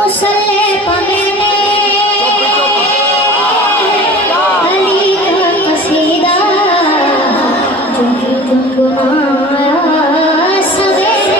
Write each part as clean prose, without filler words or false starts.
मुसल्ले पमेने अली का qasida गुनगुनाया सवेरे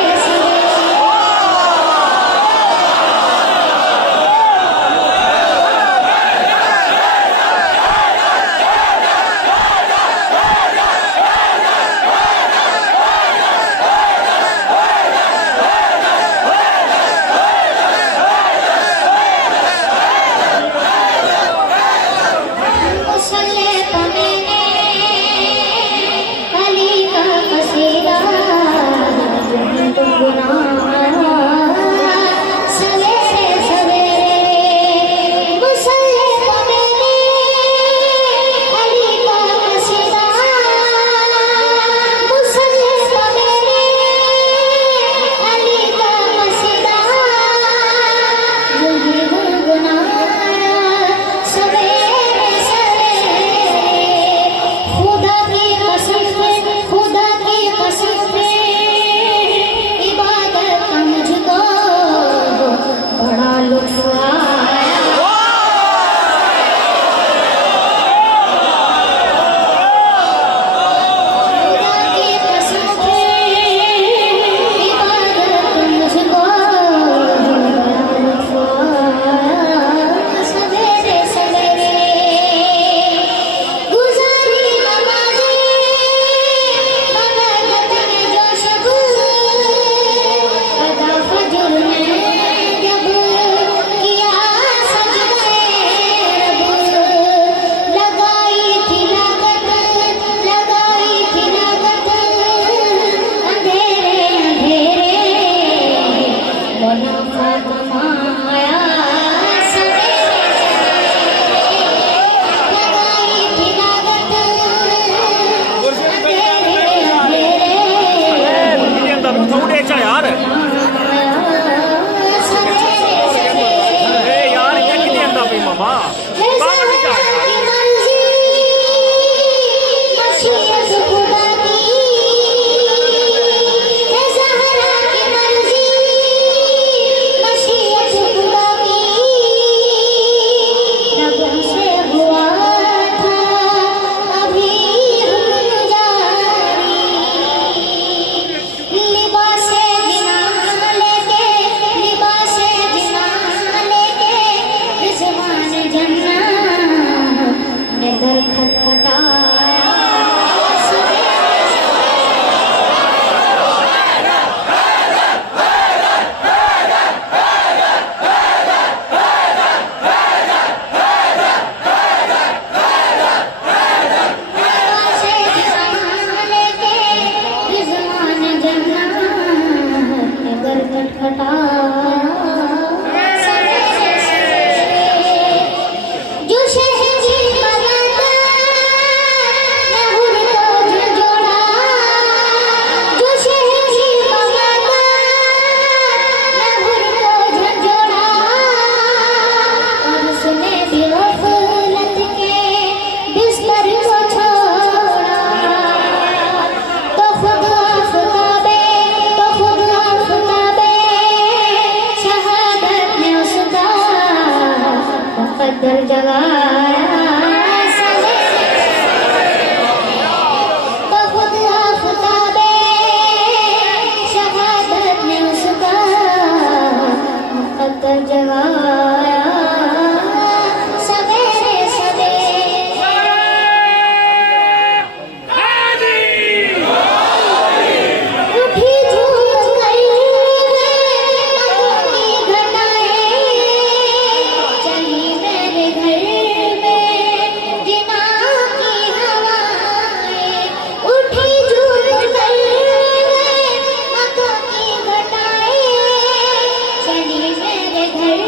मुसल्ले पमेने अली का qasida गुनगुनाया सवेरे सवेरे मुसल्ले पमेने अली का qasida मुसल्ले पमेने अली का qasida गुनगुनाया सवेरे सवेरे खुदा की कसम पे इबादत का मुझको बड़ा लुत्फ आया खुदा की कसम पे इबादत का मुझको बड़ा लुत्फ आया सवेरे सवेरे गुजारी नमाज़ें मगरत में जो शब अदा फजर में जब किया सजदे रब लगाई थी लागत अंधेरे मुनाफा कमाया सवेरे लगाई थी लागत थोड़े चा यार ए यार ये कितने अंदा पे मामा बाहर नहीं जा यार दर जगाया तो खुद आफताबे शहादत ने उसका मुकद्दर जगाया सवेरे उठी झूम गई की घटाएं चली मेरे घर में जिना की हवाएं उठी झूम गई मक्का की घटाएं चली मेरे घर